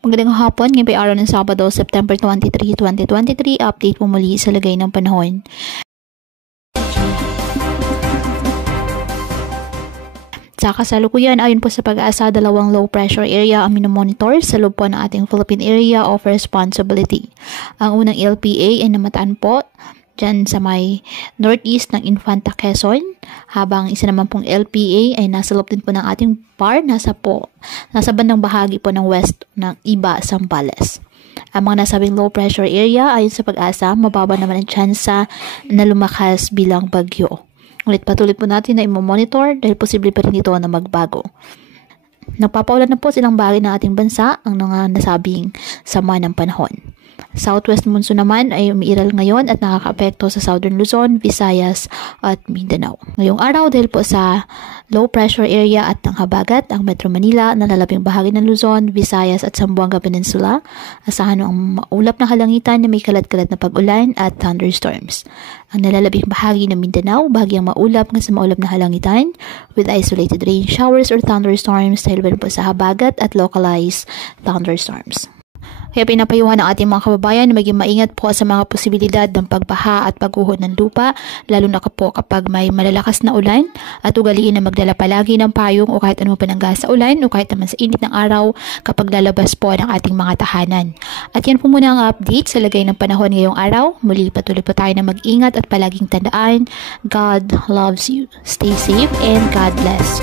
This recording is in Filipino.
Magandang hapon, ngayon ay araw ng Sabado, September 23, 2023. Update po muli sa lagay ng panahon. Sa kasalukuyan, ayon po sa pag-asa, dalawang low pressure area ang minomonitor sa loob po ng ating Philippine Area of Responsibility. Ang unang LPA ay namataan po dyan sa may northeast ng Infanta Quezon, habang isa naman pong LPA ay nasa loob din po ng ating PAR, nasa bandang bahagi po ng west ng Iba, Zambales. Ang mga nasabing low pressure area ayon sa pag-asa, mababa naman ang tsansa na lumakas bilang bagyo. Ulit patuloy po natin na i-monitor dahil posible pa rin ito na magbago. Nagpapaulan na po silang bahagi ng ating bansa ang mga nasabing sama ng panahon. Southwest monsoon naman ay umiiral ngayon at nakakaapekto sa Southern Luzon, Visayas at Mindanao. Ngayong araw dahil po sa low pressure area at ng habagat, ang Metro Manila, nalalabing bahagi ng Luzon, Visayas at Zamboanga Peninsula, asahan ang maulap na kalangitan na may kalat-kalat na pag-ulan at thunderstorms. Ang nalalabing bahagi ng Mindanao, bahagyang maulap ng sa maulap na halangitan with isolated rain showers or thunderstorms dahil po sa habagat at localized thunderstorms. Kaya pinapayuhan ng ating mga kababayan na maging maingat po sa mga posibilidad ng pagbaha at pagguho ng lupa, lalo na po kapag may malalakas na ulan, at ugaliin na magdala palagi ng payong o kahit anong panangga sa ulan o kahit naman sa init ng araw kapag lalabas po ng ating mga tahanan. At yan po muna ang update sa lagay ng panahon ngayong araw. Muli patuloy po tayo na mag-ingat at palaging tandaan, God loves you. Stay safe and God bless.